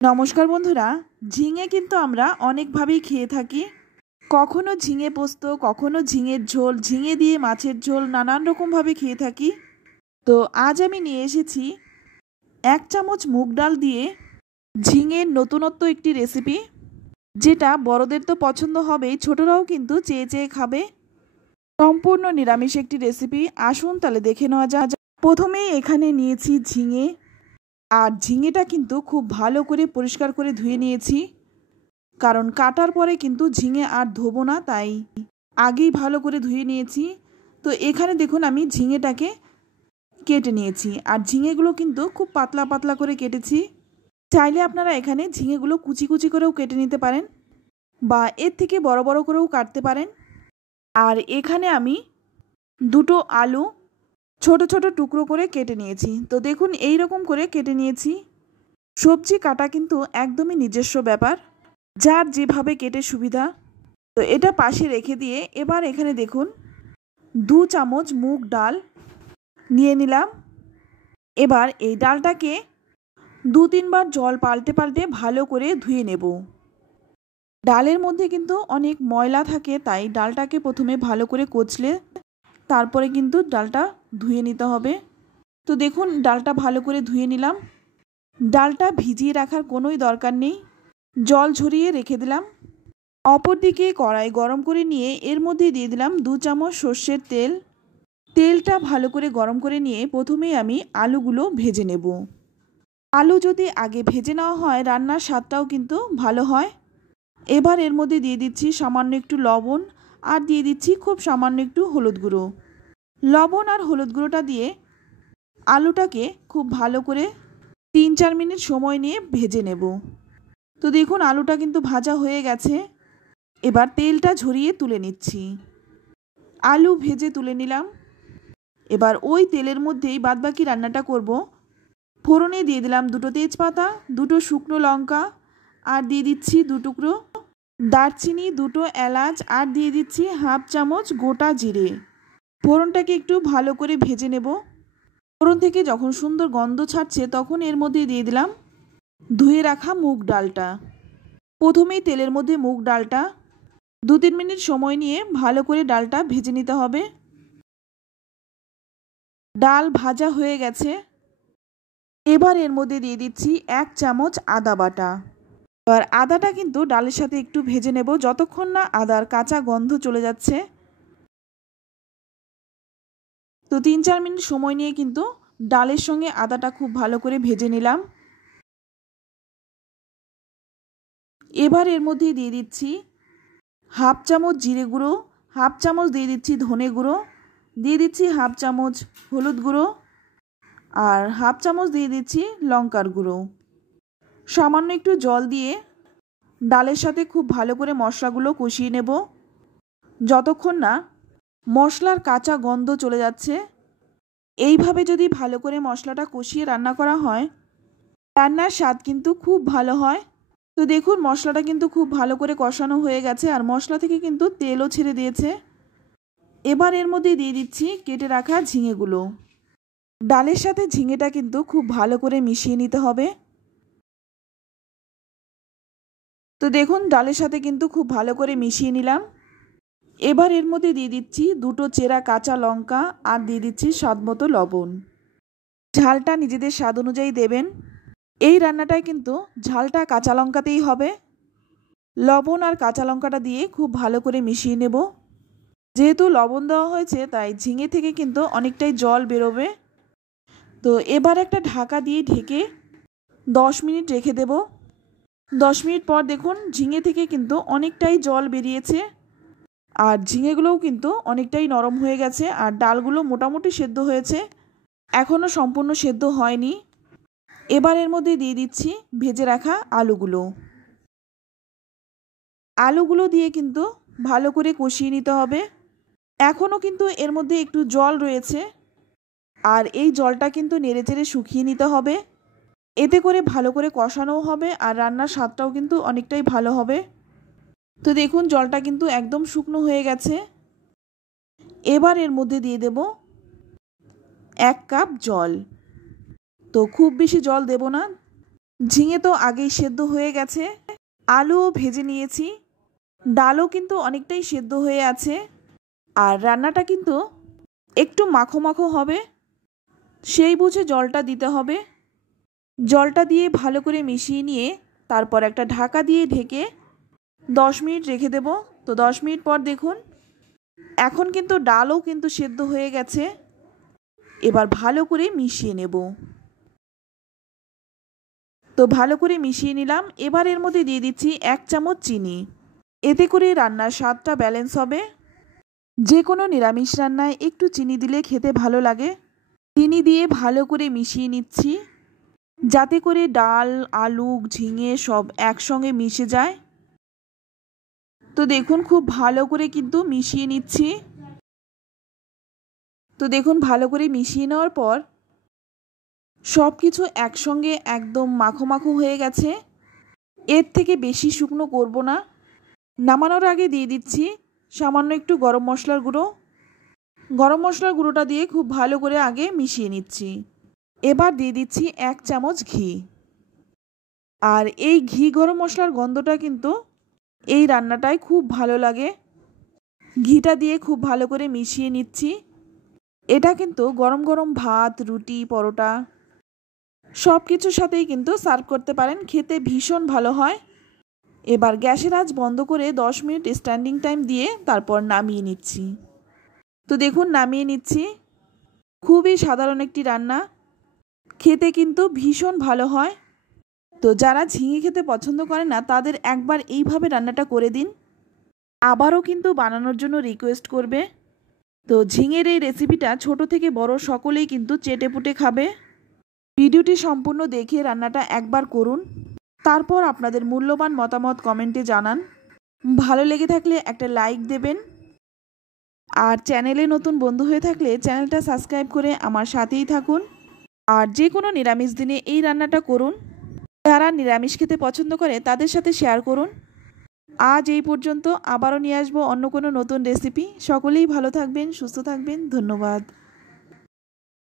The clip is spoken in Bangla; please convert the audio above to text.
নমস্কার বন্ধুরা, ঝিঙে কিন্তু আমরা অনেকভাবেই খেয়ে থাকি। কখনো ঝিঙে পোস্ত, কখনো ঝিঙের ঝোল, ঝিঙে দিয়ে মাছের ঝোল, নানান রকমভাবে খেয়ে থাকি। তো আজ আমি নিয়ে এসেছি 1 চামচ মুগ ডাল দিয়ে ঝিঙের নতুনত্ব একটি রেসিপি, যেটা বড়দের তো পছন্দ হবেই, ছোটরাও কিন্তু চেয়ে চেয়ে খাবে। সম্পূর্ণ নিরামিষ একটি রেসিপি। আসুন তাহলে দেখে নেওয়া যাক। প্রথমেই এখানে নিয়েছি ঝিঙে, আর ঝিঙেটা কিন্তু খুব ভালো করে পরিষ্কার করে ধুয়ে নিয়েছি, কারণ কাটার পরে কিন্তু ঝিঙে আর ধোবো না, তাই আগেই ভালো করে ধুয়ে নিয়েছি। তো এখানে দেখুন আমি ঝিঙেটাকে কেটে নিয়েছি, আর ঝিঙেগুলো কিন্তু খুব পাতলা পাতলা করে কেটেছি। চাইলে আপনারা এখানে ঝিঙেগুলো কুচি কুচি করেও কেটে নিতে পারেন, বা এর থেকে বড় বড় করেও কাটতে পারেন। আর এখানে আমি দুটো আলু ছোট ছোট টুকরো করে কেটে নিয়েছি। তো দেখুন এই রকম করে কেটে নিয়েছি। সবজি কাটা কিন্তু একদমই নিজস্ব ব্যাপার, যার যেভাবে কেটে সুবিধা। তো এটা পাশে রেখে দিয়ে এবার এখানে দেখুন 2 চামচ মুগ ডাল নিয়ে নিলাম। এবার এই ডালটাকে 2-3 বার জল পাল্টে পাল্টে ভালো করে ধুয়ে নেব। ডালের মধ্যে কিন্তু অনেক ময়লা থাকে, তাই ডালটাকে প্রথমে ভালো করে কচলে তারপরে কিন্তু ডালটা ধুয়ে নিতে হবে। তো দেখুন ডালটা ভালো করে ধুয়ে নিলাম। ডালটা ভিজিয়ে রাখার কোনোই দরকার নেই, জল ঝরিয়ে রেখে দিলাম। অপরদিকে কড়াই গরম করে নিয়ে এর মধ্যে দিয়ে দিলাম 2 চামচ সর্ষের তেল। তেলটা ভালো করে গরম করে নিয়ে প্রথমেই আমি আলুগুলো ভেজে নেব। আলু যদি আগে ভেজে নেওয়া হয় রান্নার স্বাদটাও কিন্তু ভালো হয়। এবার এর মধ্যে দিয়ে দিচ্ছি সামান্য একটু লবণ, আর দিয়ে দিচ্ছি খুব সামান্য একটু হলুদ গুঁড়ো। লবণ আর হলুদ গুঁড়োটা দিয়ে আলুটাকে খুব ভালো করে 3-4 মিনিট সময় নিয়ে ভেজে নেব। তো দেখুন আলুটা কিন্তু ভাজা হয়ে গেছে। এবার তেলটা ঝরিয়ে তুলে নিচ্ছি। আলু ভেজে তুলে নিলাম। এবার ওই তেলের মধ্যেই বাদবাকি রান্নাটা করব। ফোড়নে দিয়ে দিলাম 2টো তেজপাতা, 2টো শুকনো লঙ্কা, আর দিয়ে দিচ্ছি 2 টুকরো দারচিনি, 2টো এলাচ, আর দিয়ে দিচ্ছি 1/2 চামচ গোটা জিরে। ফোড়নটাকে একটু ভালো করে ভেজে নেব। ফোড়ন থেকে যখন সুন্দর গন্ধ ছাড়ছে তখন এর মধ্যে দিয়ে দিলাম ধুয়ে রাখা মুগ ডালটা। প্রথমেই তেলের মধ্যে মুগ ডালটা 2-3 মিনিট সময় নিয়ে ভালো করে ডালটা ভেজে নিতে হবে। ডাল ভাজা হয়ে গেছে। এবার এর মধ্যে দিয়ে দিচ্ছি 1 চামচ আদা বাটা। এবার আদাটা কিন্তু ডালের সাথে একটু ভেজে নেব যতক্ষণ না আদার কাঁচা গন্ধ চলে যাচ্ছে। তো 3-4 মিনিট সময় নিয়ে কিন্তু ডালের সঙ্গে আদাটা খুব ভালো করে ভেজে নিলাম। এবার এর মধ্যে দিয়ে দিচ্ছি 1/2 চামচ জিরে গুঁড়ো, 1/2 চামচ দিয়ে দিচ্ছি ধনে গুঁড়ো, দিয়ে দিচ্ছি 1/2 চামচ হলুদ গুঁড়ো, আর 1/2 চামচ দিয়ে দিচ্ছি লঙ্কার গুঁড়ো। সামান্য একটু জল দিয়ে ডালের সাথে খুব ভালো করে মশলাগুলো কষিয়ে নেব যতক্ষণ না মশলার কাঁচা গন্ধ চলে যাচ্ছে। এইভাবে যদি ভালো করে মশলাটা কষিয়ে রান্না করা হয় রান্নার স্বাদ কিন্তু খুব ভালো হয়। তো দেখুন মশলাটা কিন্তু খুব ভালো করে কষানো হয়ে গেছে, আর মশলা থেকে কিন্তু তেলও ছেড়ে দিয়েছে। এবার এর মধ্যে দিয়ে দিচ্ছি কেটে রাখা ঝিঙেগুলো। ডালের সাথে ঝিঙেটা কিন্তু খুব ভালো করে মিশিয়ে নিতে হবে। তো দেখুন ডালের সাথে কিন্তু খুব ভালো করে মিশিয়ে নিলাম। এবার এর মধ্যে দিয়ে দিচ্ছি 2টো চেরা কাঁচা লঙ্কা, আর দিয়ে দিচ্ছি স্বাদমতো লবণ। ঝালটা নিজেদের স্বাদ অনুযায়ী দেবেন। এই রান্নাটায় কিন্তু ঝালটা কাঁচা লঙ্কাতেই হবে। লবণ আর কাঁচা লঙ্কাটা দিয়ে খুব ভালো করে মিশিয়ে নেব। যেহেতু লবণ দেওয়া হয়েছে তাই ঝিঙে থেকে কিন্তু অনেকটাই জল বেরোবে। তো এবার একটা ঢাকা দিয়ে ঢেকে 10 মিনিট রেখে দেব। 10 মিনিট পর দেখুন ঝিঙে থেকে কিন্তু অনেকটাই জল বেরিয়েছে, আর ঝিঙেগুলোও কিন্তু অনেকটাই নরম হয়ে গেছে, আর ডালগুলো মোটামুটি সেদ্ধ হয়েছে, এখনও সম্পূর্ণ সেদ্ধ হয়নি। এবার এর মধ্যে দিয়ে দিচ্ছি ভেজে রাখা আলুগুলো। আলুগুলো দিয়ে কিন্তু ভালো করে কষিয়ে নিতে হবে। এখনও কিন্তু এর মধ্যে একটু জল রয়েছে, আর এই জলটা কিন্তু নেড়েচেড়ে শুকিয়ে নিতে হবে। এতে করে ভালো করে কষানোও হবে, আর রান্নার স্বাদটাও কিন্তু অনেকটাই ভালো হবে। তো দেখুন জলটা কিন্তু একদম শুকনো হয়ে গেছে। এবার এর মধ্যে দিয়ে দেব 1 কাপ জল। তো খুব বেশি জল দেব না, ঝিঙে তো আগেই সেদ্ধ হয়ে গেছে, আলুও ভেজে নিয়েছি, ডালও কিন্তু অনেকটাই সেদ্ধ হয়ে আছে। আর রান্নাটা কিন্তু একটু মাখো মাখো হবে, সেই বুঝে জলটা দিতে হবে। জলটা দিয়ে ভালো করে মিশিয়ে নিয়ে তারপর একটা ঢাকা দিয়ে ঢেকে 10 মিনিট রেখে দেব। তো 10 মিনিট পর দেখুন এখন কিন্তু ডালও কিন্তু সেদ্ধ হয়ে গেছে। এবার ভালো করে মিশিয়ে নেব। তো ভালো করে মিশিয়ে নিলাম। এবার এর মধ্যে দিয়ে দিচ্ছি 1 চামচ চিনি। এতে করে রান্নার স্বাদটা ব্যালেন্স হবে। যে কোনো নিরামিষ রান্নায় একটু চিনি দিলে খেতে ভালো লাগে। চিনি দিয়ে ভালো করে মিশিয়ে নিচ্ছি, যাতে করে ডাল, আলু, ঝিঙে সব একসঙ্গে মিশে যায়। তো দেখুন খুব ভালো করে কিন্তু মিশিয়ে নিচ্ছি। তো দেখুন ভালো করে মিশিয়ে নেওয়ার পর সব কিছু একসঙ্গে একদম মাখো মাখো হয়ে গেছে। এর থেকে বেশি শুকনো করব না। নামানোর আগে দিয়ে দিচ্ছি সামান্য একটু গরম মশলার গুঁড়ো। গরম মশলার গুঁড়োটা দিয়ে খুব ভালো করে আগে মিশিয়ে নিচ্ছি। এবার দিয়ে দিচ্ছি 1 চামচ ঘি। আর এই ঘি গরম মশলার গন্ধটা কিন্তু এই রান্নাটায় খুব ভালো লাগে। ঘিটা দিয়ে খুব ভালো করে মিশিয়ে নিচ্ছি। এটা কিন্তু গরম গরম ভাত, রুটি, পরোটা সব কিছুর সাথেই কিন্তু সার্ভ করতে পারেন, খেতে ভীষণ ভালো হয়। এবার গ্যাসের আঁচ বন্ধ করে 10 মিনিট স্ট্যান্ডিং টাইম দিয়ে তারপর নামিয়ে নিচ্ছি। তো দেখুন নামিয়ে নিচ্ছি। খুবই সাধারণ একটি রান্না, খেতে কিন্তু ভীষণ ভালো হয়। তো যারা ঝিঙে খেতে পছন্দ করে না তাদের একবার এইভাবে রান্নাটা করে দিন, আবারও কিন্তু বানানোর জন্য রিকোয়েস্ট করবে। তো ঝিঙের এই রেসিপিটা ছোট থেকে বড় সকলেই কিন্তু চেটেপুটে খাবে। ভিডিওটি সম্পূর্ণ দেখে রান্নাটা একবার করুন, তারপর আপনাদের মূল্যবান মতামত কমেন্টে জানান। ভালো লেগে থাকলে একটা লাইক দেবেন। আর চ্যানেলে নতুন বন্ধু হয়ে থাকলে চ্যানেলটা সাবস্ক্রাইব করে আমার সাথেই থাকুন। আর যে কোনো নিরামিষ দিনে এই রান্নাটা করুন। যারা নিরামিষ খেতে পছন্দ করে তাদের সাথে শেয়ার করুন। আজ এই পর্যন্ত, আবারও নিয়ে আসবো অন্য কোনো নতুন রেসিপি। সকলেই ভালো থাকবেন, সুস্থ থাকবেন। ধন্যবাদ।